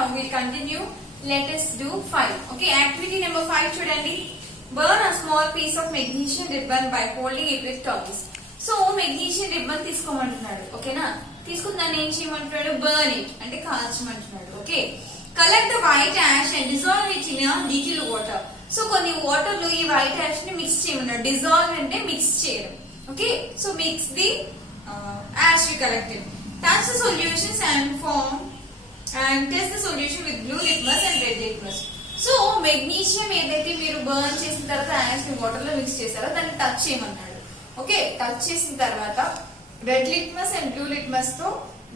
now we'll continue. Let us do 5. Okay, activity number 5 చూడండి. Burn a small piece of magnesium ribbon by folding it with toys. So magnesium ribbon తీసుకోమంటున్నాడు. ఓకేనా? తీసుకున్న దాన్ని ఏం చేయమంటున్నాడు? Burn it అంటే కాల్చమంటున్నాడు. Okay, collect the white ash and dissolve it in little water. So కొన్ని water లో ఈ వైట్ యాష్ ని మిక్స్ చేయమన్నాడు. డిజాల్వ్ అంటే మిక్స్ చేయడం. Okay, so mix the ash we collected. Touch the solutions and form and test the solution with blue litmus and red litmus. So magnesium ఏదైతే మీరు burn చేసిన తర్వాత యాష్ ని water లో మిక్స్ చేశారో దాన్ని టచ్ చేయమన్నాడు. ఓకే, టచ్ చేసిన తర్వాత red litmus and blue litmus తో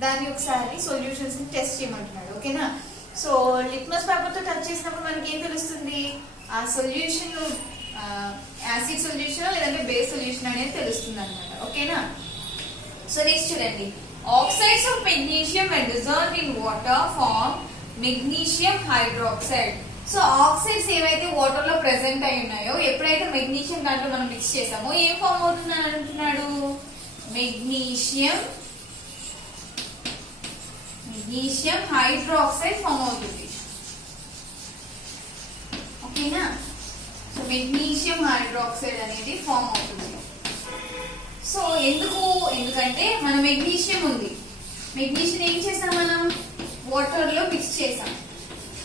దాన్ని ఒకసారి సొల్యూషన్స్ ని టెస్ట్ చేయమంటున్నాడు. ఓకేనా? సో లిట్మస్ పేపర్ తో టచ్ చేసినప్పుడు మనకి ఏం తెలుస్తుంది? ఆ సొల్యూషన్ యాసిడ్ సొల్యూషన్ లేదంటే బేస్ సొల్యూషన్ అనేది తెలుస్తుంది అనమాట. ఓకేనా? సో నెక్స్ట్ చూడండి. Oxides of magnesium when dissolved in water form magnesium hydroxide. So oxides ఏవైతే వాటర్ లో ప్రెసెంట్ అయి ఉన్నాయో ఎప్పుడైతే మెగ్నీషియం దాంట్లో మనం మిక్స్ చేసామో ఏం ఫామ్ అవుతుంది అని అంటున్నాడు? మెగ్నీషియం హైడ్రాక్సైడ్ ఫామ్ అవుతుంది. ఓకేనా? సో మెగ్నీషియం హైడ్రాక్సైడ్ అనేది ఫామ్ అవుతుంది. సో ఎందుకంటే మన మెగ్నీషియం ఉంది. మెగ్నీషియం ఏం చేసాం? మనం వాటర్ లో మిక్స్ చేసాం.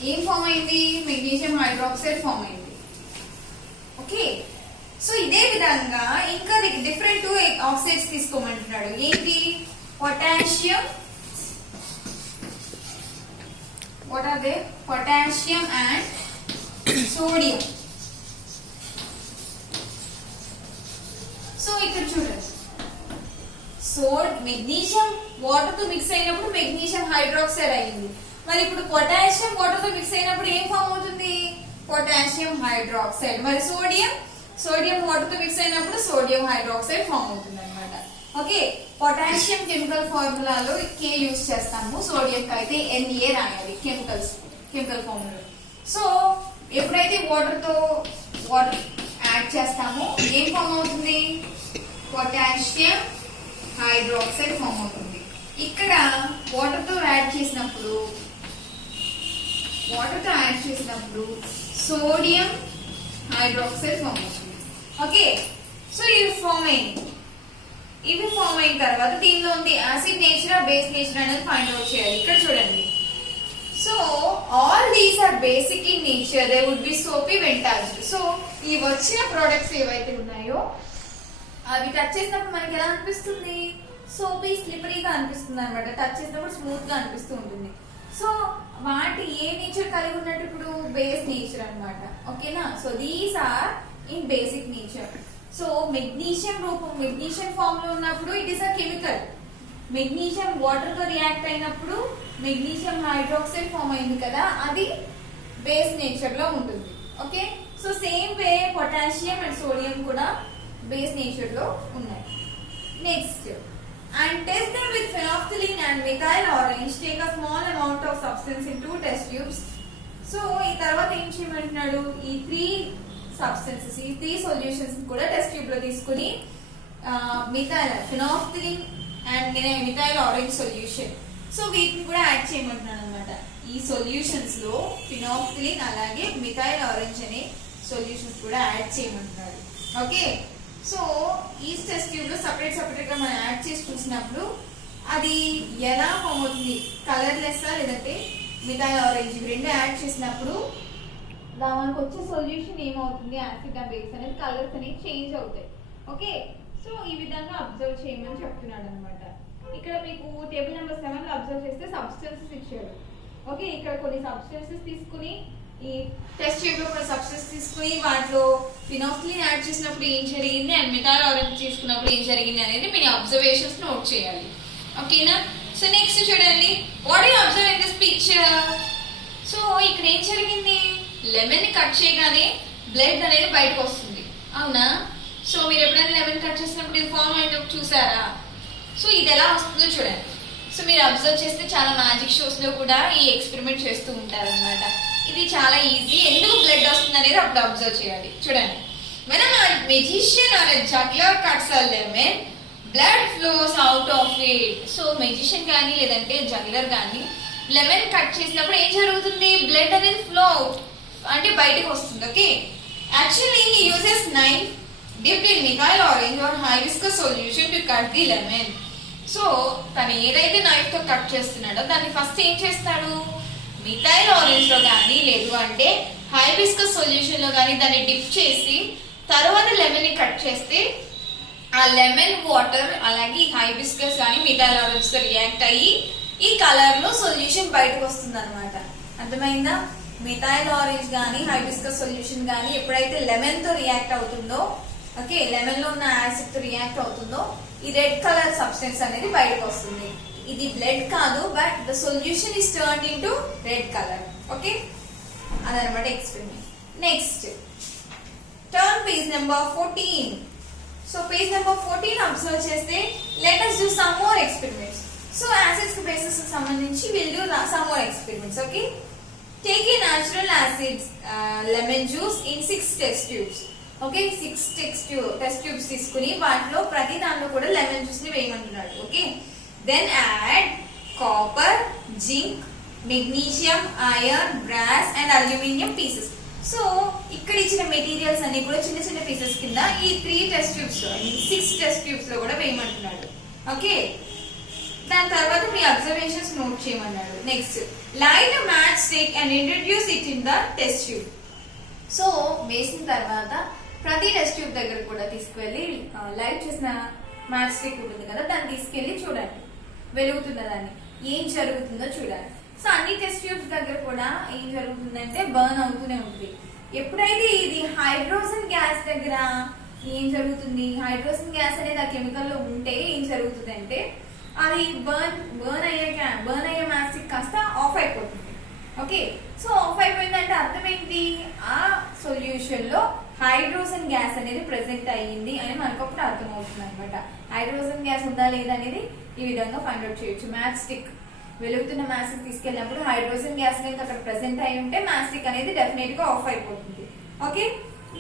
ఏం ఫామ్ అయింది? మెగ్నీషియం హైడ్రాక్సైడ్ ఫామ్ అయింది. ఓకే, సో ఇదే విధంగా ఇంకా డిఫరెంట్ ఆక్సైడ్స్ తీసుకోమంటున్నాడు. ఏంటి? Potassium. What are they? Potassium and sodium. So ఇక్కడ చూడండి. సో మెగ్నీషియం వాటర్ తో మిక్స్ అయినప్పుడు మెగ్నీషియం హైడ్రాక్సైడ్ అయింది. మరి ఇప్పుడు పొటాషియం వాటర్ తో మిక్స్ అయినప్పుడు ఏం ఫామ్ అవుతుంది? Potassium hydroxide. మరి సోడియం వాటర్ తో మిక్స్ అయినప్పుడు సోడియం హైడ్రాక్సైడ్ ఫామ్ అవుతుంది అనమాట. ఓకే, పొటాషియం కెమికల్ ఫార్ములాలో K యూజ్ చేస్తాము. సోడియం కి అయితే Na రాయాలి కెమికల్ ఫార్ములా. సో ఎప్పుడైతే వాటర్ యాడ్ చేస్తామో ఏం ఫామ్ అవుతుంది? పొటాషియం హైడ్రాక్సైడ్ ఫామ్ అవుతుంది. ఇక్కడ వాటర్ తో యాడ్ చేసినప్పుడు సోడియం హైడ్రాక్సైడ్ ఫామ్ అవుతుంది. ఓకే, సో ఇవి ఫామ్ అయిన తర్వాత దీనిలో ఉంది యాసిడ్ నేచర్ బేస్ నేచర్ అనేది ఫైండ్ అవుట్ చేయాలి. ఇక్కడ చూడండి. So all these are basic in nature, they would be soapy when touched. So ఈ వచ్చిన ప్రొడక్ట్స్ ఏవైతే ఉన్నాయో అవి టచ్ చేసినప్పుడు మనకి ఎలా అనిపిస్తుంది? సోపీ స్లిపరీగా అనిపిస్తుంది అనమాట. టచ్ చేసినప్పుడు స్మూత్ గా అనిపిస్తూ ఉంటుంది. సో వాటి ఏ నేచర్ కలిగి ఉన్నట్టు? ఇప్పుడు బేస్ నేచర్ అనమాట. ఓకేనా? So these are in basic nature. So magnesium form లో ఉన్నప్పుడు it is a chemical. Magnesium water తో రియాక్ట్ అయినప్పుడు మెగ్నీషియం హైడ్రాక్సైడ్ ఫామ్ అయింది కదా, అది బేస్ నేచర్ లో ఉంటుంది. Okay, so same way potassium and sodium కూడా బేస్ నేచర్ లో ఉన్నాయి. Next, and test them with phenolphthalein and methyl orange. Take a small amount of substance in 2 test tubes. So ఈ తర్వాత ఏం చేయమంటున్నాడు? ఈ 3 సొల్యూషన్స్ కూడా టెస్ట్ ట్యూబ్ లో తీసుకుని phenolphthalein and methyl orange solution, so వీటిని కూడా యాడ్ చేయమంటున్నాడు అనమాట. ఈ సొల్యూషన్స్ లో ఫినాఫ్థలిన్ అలాగే మిథైల్ ఆరెంజ్ అనే సొల్యూషన్స్ కూడా యాడ్ చేయమంటున్నాడు. ఓకే, సో ఈ టెస్ట్ ట్యూబ్ లో సపరేట్ గా మనం యాడ్ చేసి చూసినప్పుడు అది ఎలా ఫామ్ అవుతుంది? కలర్లెస్ లేదంటే మిథైల్ ఆరెంజ్ రెండు యాడ్ చేసినప్పుడు మనకు వచ్చే సొల్యూషన్ ఏమవుతుంది? యాసిడ్ ఆ బేస్ అనేది కలర్స్ అనేవి చేంజ్ అవుతాయి. ఓకే, సో ఈ విధంగా అబ్జర్వ్ చేయమని చెప్తున్నాడు అనమాట. ఇక్కడ మీకు టేబుల్ నెంబర్ 7 లో అబ్జర్వ్ చేస్తే సబ్స్టెన్సెస్ ఇచ్చాడు. ఓకే, ఇక్కడ కొన్ని సబ్స్టెన్సెస్ తీసుకుని ఈ టెస్ట్ ట్యూబ్ లో కొన్ని సబ్స్టెన్సెస్ తీసుకుని వాటిలో ఫినాఫ్థలిన్ యాడ్ చేసినప్పుడు ఏం జరిగింది అండ్ మిథైల్ ఆరెంజ్ తీసుకున్నప్పుడు ఏం జరిగింది అనేది మీ అబ్జర్వేషన్స్ నోట్ చేయాలి. ఓకేనా? సో నెక్స్ట్ చూడండి. What you observe in this picture? So ఇక్కడ ఏం జరిగింది? లెమన్ ని కట్ చేయగానే బ్లడ్ అనేది బయటకు వస్తుంది. అవునా? సో మీరు ఎప్పుడైనా లెమన్ కట్ చేసినప్పుడు ఇది ఫామ్ అయినప్పుడు చూసారా? సో ఇది ఎలా వస్తుందో చూడండి. సో మీరు అబ్జర్వ్ చేస్తే చాలా మ్యాజిక్ షోస్ లో కూడా ఈ ఎక్స్పెరిమెంట్ చేస్తూ ఉంటారు అనమాట. ఇది చాలా ఈజీ. ఎందుకు బ్లడ్ వస్తుంది అనేది అప్పుడు అబ్జర్వ్ చేయాలి. చూడండి. When a magician or a juggler cuts a lemon, blood flows out of it. So magician కానీ లేదంటే జగ్లర్ కానీ లెమన్ కట్ చేసినప్పుడు ఏం జరుగుతుంది, బ్లడ్ అనేది ఫ్లో అవుట్ అంటే బయటకు వస్తుంది. Okay, actually he uses knife dipped in methyl orange or hibiscus solution to cut the lemon. So తను ఏదైతే నైఫ్ తో కట్ చేస్తున్నాడో దాన్ని ఫస్ట్ ఏం చేస్తాడు, మిథైల్ ఆరెంజ్ లో కానీ లేదు అంటే హైబిస్కస్ సొల్యూషన్ లో కానీ దాన్ని డిప్ చేసి తర్వాత లెమన్ ని కట్ చేస్తే ఆ లెమన్ వాటర్ అలాగే హైబిస్కస్ కానీ మిథైల్ ఆరెంజ్ తో రియాక్ట్ అయ్యి ఈ కలర్ లో సొల్యూషన్ బయటకు వస్తుంది అనమాట. అర్థమైందా? మిథైల్ ఆరెంజ్ కానీ హైబిస్కస్ సొల్యూషన్ కానీ ఎప్పుడైతే లెమన్ తో రియాక్ట్ అవుతుందో, ఓకే, లెమన్ లో ఉన్న యాసిడ్ తో రియాక్ట్ అవుతుందో ఈ రెడ్ కలర్ సబ్స్టెన్స్ అనేది బయటకు వస్తుంది. ఇది బ్లడ్ కాదు, but the solution is turned into red colour. Okay, అదనమాట experiment. Next turn page number 14. So page number 14 observe చేస్తే let us do some more experiments. So acids bases కి సంబంధించి will do some more experiments. Okay, take a natural acid lemon juice in 6 test tubes. Okay, 6 test tubes తీసుకుని వాటిలో ప్రతి దాంట్లో కూడా lemon juice ని వేయమంటున్నాడు. Okay, then add copper, zinc, magnesium, iron, brass and aluminium pieces. So ఇక్కడ ఇచ్చిన materials అన్ని కూడా చిన్న చిన్న పీసెస్ కింద ఈ 3 టెస్ట్ ట్యూబ్స్ లో 6 టెస్ట్ ట్యూబ్స్ లో కూడా వేయమంటున్నాడు. ఓకే, దాని తర్వాత మీ అబ్జర్వేషన్స్ నోట్ చేయమన్నాడు. Next light a match stick and introduce it in the test tube. So వేసిన తర్వాత ప్రతి టెస్ట్ ట్యూబ్ దగ్గర కూడా తీసుకువెళ్ళి లైట్ చేసిన మ్యాచ్ స్టిక్ ఉంటుంది కదా, దాన్ని తీసుకెళ్లి చూడండి, వెలుగుతున్న దాన్ని ఏం జరుగుతుందో చూడాలి. సో అన్ని టెస్ట్ ట్యూబ్స్ దగ్గర కూడా ఏం జరుగుతుందంటే బర్న్ అవుతూనే ఉంటుంది. ఎప్పుడైతే ఇది హైడ్రోజన్ గ్యాస్ దగ్గర ఏం జరుగుతుంది, హైడ్రోజన్ గ్యాస్ అనేది ఆ కెమికల్ లో ఉంటే ఏం జరుగుతుంది అంటే అది బర్న్ అయ్యే మ్యాచ్ స్టిక్ కాస్త ఆఫ్ అయిపోతుంది. ఓకే, సో ఆఫ్ అయిపోయిందంటే అర్థం ఏంటి, ఆ సొల్యూషన్ లో హైడ్రోజన్ గ్యాస్ అనేది ప్రెసెంట్ అయ్యింది అని మనకు అప్పుడు అర్థం అవుతుంది అనమాట. హైడ్రోజన్ గ్యాస్ ఉందా లేదా అనేది ఈ విధంగా ఫైండ్ అవుట్ చేయొచ్చు. మ్యాచ్ స్టిక్ వెలుగుతున్న మ్యాచ్ స్టిక్ తీసుకెళ్ళినప్పుడు హైడ్రోజన్ గ్యాస్ అనేది అక్కడ ప్రెసెంట్ అయి ఉంటే మ్యాచ్ స్టిక్ అనేది డెఫినెట్ గా ఆఫ్ అయిపోతుంది. ఓకే,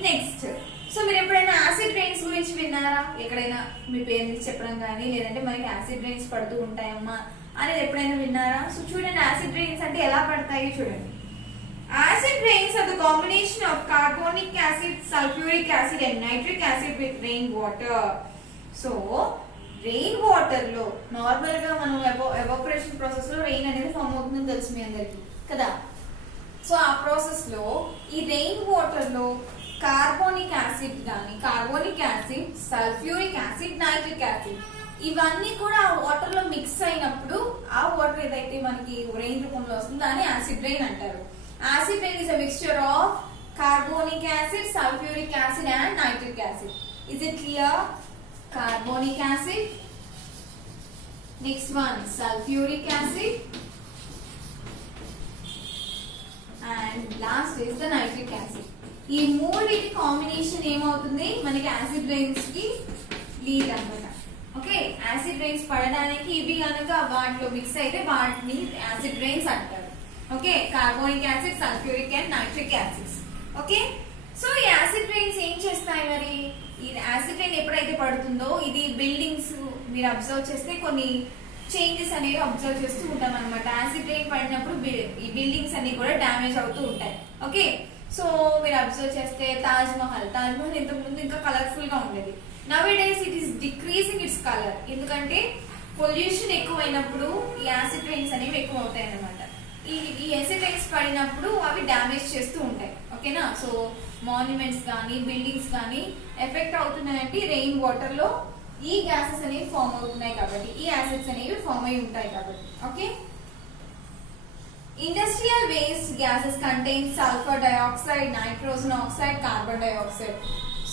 నెక్స్ట్ సో మీరు ఎప్పుడైనా యాసిడ్ రైన్స్ గురించి విన్నారా? ఎక్కడైనా మీ పేరెంట్స్ చెప్పడం కానీ లేదంటే మనకి యాసిడ్ రైన్స్ పడుతూ ఉంటాయమ్మా అనేది ఎప్పుడైనా విన్నారా? సో చూడండి, యాసిడ్ రైన్స్ అంటే ఎలా పడతాయి చూడండి. Acid rains are the combination of carbonic acid, sulfuric acid and nitric acid with rain water. So, rain water లో నార్మల్ గా మనం ఎవాపరేషన్ ప్రాసెస్ లో రెయిన్ అనేది ఫామ్ అవుతుందని తెలుసు మీ అందరికి కదా. సో ఆ ప్రాసెస్ లో ఈ రెయిన్ వాటర్ లో కార్బోనిక్ యాసిడ్ కానీ carbonic acid, sulphuric acid, nitric acid ఇవన్నీ కూడా ఆ వాటర్ లో మిక్స్ అయినప్పుడు ఆ వాటర్ ఏదైతే మనకి రెయిన్ రూపంలో వస్తుందో దాన్ని యాసిడ్ రెయిన్ అంటారు. Acid rain is a mixture of carbonic acid, sulfuric acid and nitric acid. Is it clear? Carbonic acid. Next one, sulfuric acid. And last is the nitric acid. ఈ మూడింటి combination ఏమవుతుంది మనకి acid rains కి lead అన్నమాట. Okay, acid rains పడడానికి ఇవి కనుక వాటిలో మిక్స్ అయితే వాటిని యాసిడ్ రైన్స్ అంటారు. Okay, carbonic acid, sulphuric and nitric acids. Okay, so ఈ యాసిడ్ రైన్స్ ఏం చేస్తాయి మరి? ఈ యాసిడ్ రైన్ ఎప్పుడైతే పడుతుందో ఇది బిల్డింగ్స్ మీరు అబ్జర్వ్ చేస్తే కొన్ని చేంజెస్ అనేవి అబ్జర్వ్ చేస్తూ ఉంటాం అనమాట. యాసిడ్ రైన్ పడినప్పుడు ఈ బిల్డింగ్స్ అన్ని కూడా డ్యామేజ్ అవుతూ ఉంటాయి. ఓకే, సో మీరు అబ్జర్వ్ చేస్తే తాజ్ మహల్ ఇంతకు ముందు ఇంకా కలర్ఫుల్ గా ఉండేది. Now days it is decreasing it's colour. ఎందుకంటే పొల్యూషన్ ఎక్కువైనప్పుడు ఈ యాసిడ్ రైన్స్ అనేవి ఎక్కువ అవుతాయి అన్నమాట. ఈ యాసిడ్ రైన్స్ పడినప్పుడు అవి డ్యామేజ్ చేస్తూ ఉంటాయి. ఓకేనా, సో మాన్యుమెంట్స్ కానీ బిల్డింగ్స్ కానీ ఎఫెక్ట్ అవుతున్నాయంటే రెయిన్ వాటర్ లో ఈ గ్యాసెస్ అనేవి ఫామ్ అవుతున్నాయి కాబట్టి, ఈ యాసిడ్స్ అనేవి ఫామ్ అయి ఉంటాయి కాబట్టి. Okay, industrial waste gases contain sulphur dioxide, nitrogen oxide, carbon dioxide.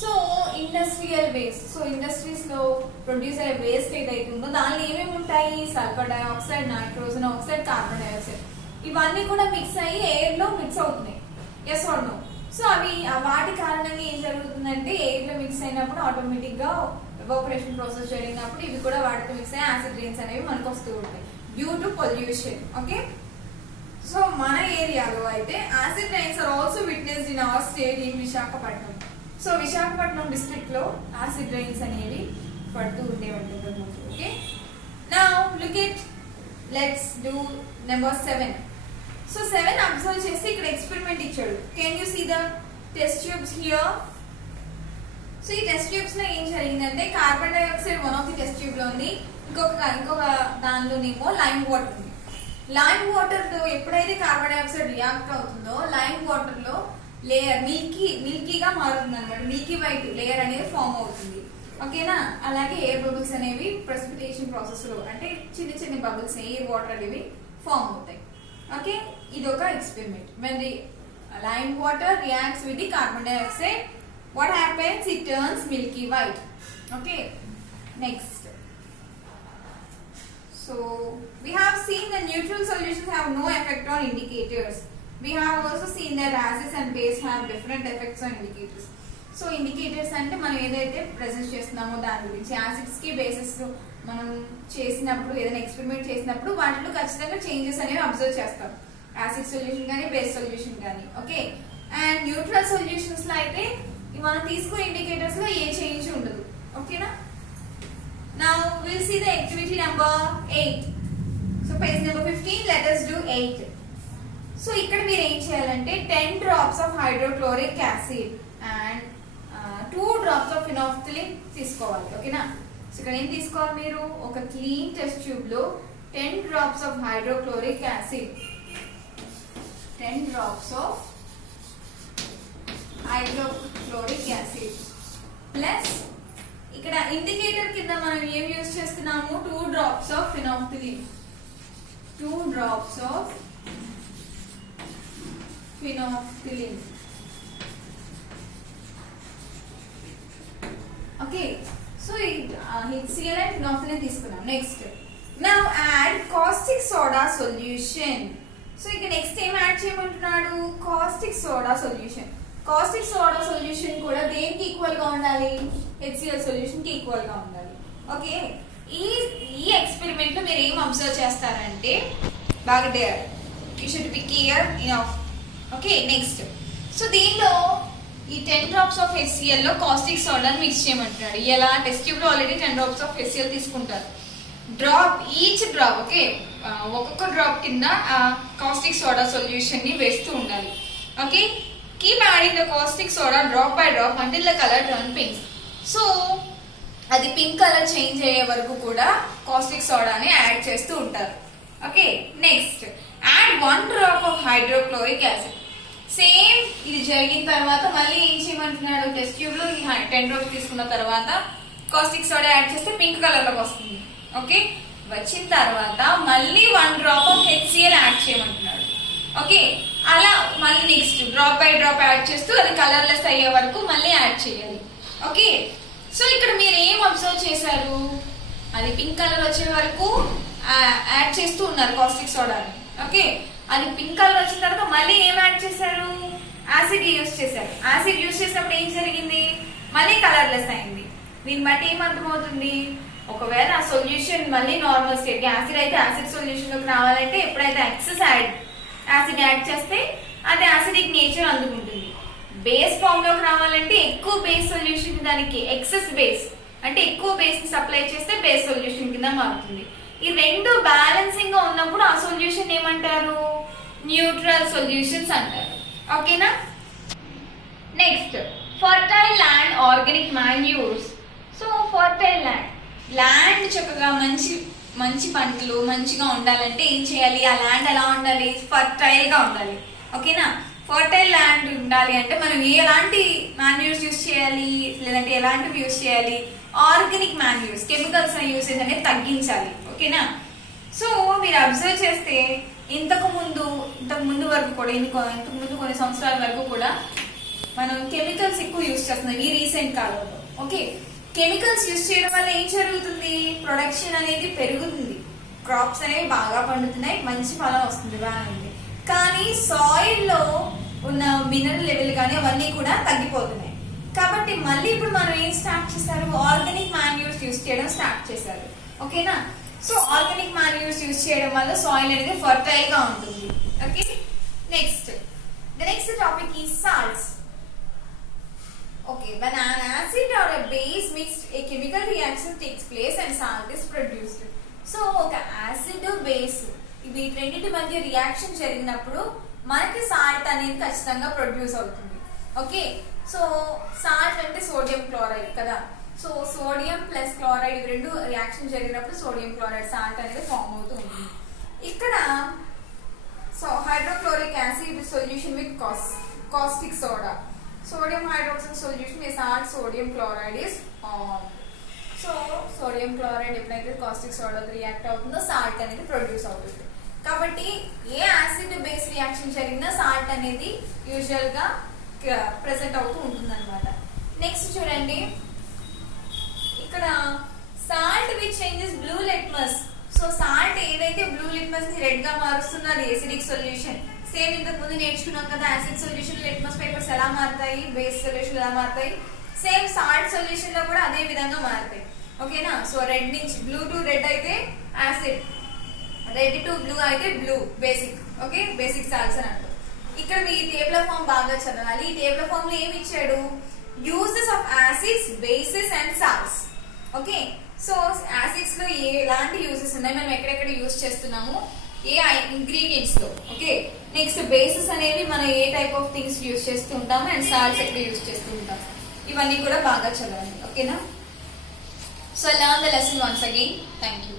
So industrial waste, so industries లో ప్రొడ్యూస్ అయ్యే వేస్ట్ ఏదైతే ఉందో దానిలో ఏమేమి ఉంటాయి? Sulphur dioxide, nitrogen oxide, carbon dioxide ఇవన్నీ కూడా మిక్స్ అయ్యి ఎయిర్ లో మిక్స్ అవుతున్నాయి. Yes are no? సో అవి వాటి కారణంగా ఏం జరుగుతుందంటే ఎయిర్ లో మిక్స్ అయినప్పుడు ఆటోమేటిక్ గా ఎవాపరేషన్ ప్రాసెస్ జరిగినప్పుడు ఇవి కూడా వాటితో మిక్స్ అయ్యి యాసిడ్ రైన్స్ అనేవి మనకు వస్తూ ఉంటాయి due to pollution. Okay, so మన ఏరియాలో అయితే acid rains are also witnessed in our state in Visakhapatnam. So Visakhapatnam district లో యాసిడ్ రైన్స్ అనేవి పడుతూ ఉండేవంట. Okay, now look at let's do number 7. So 7 observe చేసి ఇక్కడ ఎక్స్పెరిమెంట్ ఇచ్చాడు. Can you see the test tubes here? So ఈ test tubes లో ఏం జరిగిందంటే carbon dioxide one of the test tube లో ఉంది, ఇంకొక దానిలోనేమో లైమ్ వాటర్ ఉంది. లైమ్ వాటర్ లో ఎప్పుడైతే కార్బన్ డైఆక్సైడ్ రియాక్ట్ అవుతుందో లైమ్ వాటర్ లో లేయర్ మిల్కీగా మారుతుంది అనమాట. మిల్కీ వైట్ లేయర్ అనేది ఫామ్ అవుతుంది. ఓకేనా? అలాగే ఎయిర్ బబుల్స్ అనేవి ప్రెసిపిటేషన్ ప్రాసెస్ లో అంటే చిన్న చిన్న బబుల్స్ ఎయిర్ వాటర్ అనేవి ఫామ్ అవుతాయి. ఓకే, ఇది ఒక experiment. When the lime water reacts with the carbon dioxide, what happens? It turns milky white. Okay, next. So we have seen the neutral solutions have no effect on indicators. We have also seen that acids and base have different effects on indicators. So indicators అంటే మనం ఏదైతే present చేస్తున్నామో దాని గురించి, acids కి bases మనం చేసినప్పుడు ఏదైనా ఎక్స్పెరిమెంట్ చేసినప్పుడు వాటిలో ఖచ్చితంగా చేంజెస్ అనేవి అబ్జర్వ్ చేస్తాం, యాసిడ్ సొల్యూషన్ కానీ బేస్ సొల్యూషన్ కానీ. ఓకే, అండ్ న్యూట్రల్ సొల్యూషన్స్ లో అయితే మనం తీసుకునే ఇండికేటర్స్ లో ఏ చేంజ్ ఉండదు. ఓకేనా? Now will see the activity number 8. So page number 15, let us do 8. So ఇక్కడ మీరు ఏం చేయాలంటే 10 drops of hydrochloric acid and 2 drops of phenolphthalein తీసుకోవాలి. ఓకేనా? సో ఇక్కడ ఏం తీసుకోవాలి మీరు? ఒక క్లీన్ టెస్ట్ ట్యూబ్ లో 10 drops of hydrochloric acid, 10 drops of hydrochloric acid plus ఇక్కడ ఇండికేటర్ కింద మనం ఏం యూజ్ చేస్తున్నాము? 2 drops of phenolphthalein, 2 drops of phenolphthalein. Okay, so HCl and phenolphthalein తీసుకున్నాం. Next now add caustic soda solution. So ఇక next ఏం add చేయమంటున్నాడు? Caustic soda solution. Caustic soda solution కూడా దేనికి ఈక్వల్ గా ఉండాలి? HCl సొల్యూషన్ కి ఈక్వల్ గా ఉండాలి. ఓకే, ఈ ఎక్స్పెరిమెంట్ లో మీరు ఏం అబ్జర్వ్ చేస్తారంటే బాగా dare, you should be clear enough. Okay, next so దీనిలో ఈ 10 drops ఆఫ్ HCl లో కాస్టిక్ సోడాని మిక్స్ చేయమంటున్నాడు. ఇలా టెస్ట్ ట్యూబ్ లో ఆల్రెడీ 10 drops ఆఫ్ HCl తీసుకుంటారు. ఈచ్ డ్రాప్ ఓకే, ఒక్కొక్క డ్రాప్ కింద కాస్టిక్ సోడా సొల్యూషన్ ని వేస్తూ ఉండాలి. Okay, keep adding the caustic soda drop by drop until the color turn pink. So అది పింక్ కలర్ చేంజ్ అయ్యే వరకు కూడా కాస్టిక్ సోడాని యాడ్ చేస్తూ ఉంటారు. Okay, next add 1 drop of hydrochloric acid. Same ఇది జరిగిన తర్వాత మళ్ళీ ఏం చేయమంటున్నాడు? టెస్ట్ ట్యూబ్ లో 10 drops తీసుకున్న తర్వాత కాస్టిక్ సోడా యాడ్ చేస్తే పింక్ కలర్ లోకి వస్తుంది. ఓకే, వచ్చిన తర్వాత మళ్ళీ 1 drop ఆఫ్ HCl యాడ్ చేయమంటున్నాడు. ఓకే, అలా మళ్ళీ next drop by drop add చేస్తూ అది కలర్లెస్ అయ్యే వరకు మళ్ళీ యాడ్ చేయాలి. ఓకే, సో ఇక్కడ మీరు ఏం అబ్జర్వ్ చేశారు? అది పింక్ కలర్ వచ్చే వరకు యాడ్ చేస్తూ ఉన్నారు కాస్టిక్ సోడాని. ఓకే, అది పింక్ కలర్ వచ్చిన తర్వాత మళ్ళీ ఏం యాడ్ చేశారు? యాసిడ్ యూజ్ చేశారు. యాసిడ్ యూజ్ చేసినప్పుడు ఏం జరిగింది? మళ్ళీ కలర్లెస్ అయింది. దీన్ని బట్టి ఏం అర్థమవుతుంది? ఒకవేళ ఆ సొల్యూషన్ మళ్ళీ నార్మల్ స్టేట్, యాసిడ్ అయితే యాసిడ్ సొల్యూషన్ లోకి రావాలంటే ఎప్పుడైతే ఎక్సెస్ యాసిడ్ యాడ్ చేస్తే అది యాసిడిక్ నేచర్ అందుకుంటుంది. బేస్ ఫామ్ లోకి రావాలంటే ఎక్కువ బేస్ సొల్యూషన్ దానికి ఎక్సెస్ బేస్ అంటే ఎక్కువ బేస్ ని సప్లై చేస్తే బేస్ సొల్యూషన్ కింద మారుతుంది. ఈ రెండు బ్యాలెన్సింగ్ గా ఉన్నప్పుడు ఆ సొల్యూషన్ ఏమంటారు? న్యూట్రల్ సొల్యూషన్స్ అంటారు. ఓకేనా? Next fertile land organic manures. So fertile land చక్కగా మంచి పంటలు మంచిగా ఉండాలంటే ఏం చేయాలి? ఆ ల్యాండ్ ఎలా ఉండాలి? ఫర్టైల్ గా ఉండాలి. ఓకేనా? ఫర్టైల్ ల్యాండ్ ఉండాలి అంటే మనం ఎలాంటి మాన్యూర్స్ యూజ్ చేయాలి, లేదంటే ఎలాంటివి యూజ్ చేయాలి? ఆర్గానిక్ మాన్యూర్స్, కెమికల్స్ యూసేజ్ అనేది తగ్గించాలి. ఓకేనా? సో మీరు అబ్జర్వ్ చేస్తే ఇంతకు ముందు వరకు కూడా ఇంతకు ముందు కొన్ని సంవత్సరాల వరకు కూడా మనం కెమికల్స్ ఎక్కువ యూజ్ చేస్తున్నాం ఈ రీసెంట్ కాలంలో. ఓకే, కెమికల్స్ యూజ్ చేయడం వల్ల ఏం జరుగుతుంది? ప్రొడక్షన్ అనేది పెరుగుతుంది, క్రాప్స్ అనేవి బాగా పండుతున్నాయి, మంచి ఫలం వస్తుంది, బాగా ఉంది. కానీ సాయిల్ లో ఉన్న మినరల్ లెవెల్ కానీ అవన్నీ కూడా తగ్గిపోతున్నాయి. కాబట్టి మళ్ళీ ఇప్పుడు మనం ఏం స్టార్ట్ చేశారు? ఆర్గానిక్ మాన్యూర్స్ యూజ్ చేయడం స్టార్ట్ చేశారు. ఓకేనా? సో ఆర్గానిక్ మాన్యూర్స్ యూజ్ చేయడం వల్ల సాయిల్ అనేది ఫర్టైల్ గా ఉంటుంది. Okay, next the next topic is salts. Okay, when an acid or a base mixed, a chemical reaction takes place and salt is produced. So, ఒక acid base వీటి రెండింటి మధ్య reaction జరిగినప్పుడు మనకి సాల్ట్ అనేది ఖచ్చితంగా ప్రొడ్యూస్ అవుతుంది. ఓకే, సో సాల్ట్ అంటే సోడియం క్లోరైడ్ కదా. సో సోడియం ప్లస్ క్లోరైడ్ ఇవి రెండు రియాక్షన్ జరిగినప్పుడు సోడియం క్లోరైడ్ సాల్ట్ అనేది ఫామ్ అవుతూ ఉంటుంది. ఇక్కడ so hydrochloric acid solution with caustic soda, sodium hydroxide solution is salt, sodium chloride is on. So sodium chloride ఎప్పుడైతే కాస్టిక్ సోడాతో రియాక్ట్ అవుతుందో సాల్ట్ అనేది ప్రొడ్యూస్ అవుతుంది. కాబట్టి ఏ యాసిడ్ బేస్ రియాక్షన్ జరిగినా సాల్ట్ అనేది యూజువల్ గా ప్రెసెంట్ అవుతూ ఉంటుంది అనమాట. నెక్స్ట్ చూడండి, ఇక్కడ salt which changes blue litmus. So salt ఏదైతే బ్లూ లిట్మస్ ని రెడ్ గా మారుస్తుందో అది ఎసిడిక్ సొల్యూషన్. సేమ్ ఇంతకు ముందు నేర్చుకున్నాం కదా యాసిడ్ సొల్యూషన్ లిట్మస్ పేపర్స్ ఎలా మారుతాయి, బేస్ సొల్యూషన్ ఎలా మారుతాయి, సేమ్ సాల్ట్ సొల్యూషన్ లో కూడా అదే విధంగా మారుతాయి. ఓకేనా. సో రెడ్ నుంచి బ్లూ టు రెడ్ అయితే యాసిడ్, రెడ్ టు బ్లూ అయితే blue basic. Okay, basic salts అని అంటారు. ఇక్కడ మీ టేబుల్ ఫామ్ బాగా చదవాలి. ఈ టేబుల్ ఫామ్ లో ఏమి ఇచ్చాడు, uses of acids, bases and salts. Okay, so acids లో ఎలాంటి యూజెస్ ఉన్నాయి, మనం ఎక్కడెక్కడ యూజ్ చేస్తున్నాము, ఏ ఇంగ్రీడియంట్స్ లో. ఓకే, నెక్స్ట్ బేసెస్ అనేవి మనం ఏ టైప్ ఆఫ్ థింగ్స్ యూజ్ చేస్తూ ఉంటాము అండ్ సాల్ట్స్ ఎక్కడ యూజ్ చేస్తూ ఉంటాము, ఇవన్నీ కూడా బాగా చదవండి. ఓకేనా. So learn the lesson once again. Thank you.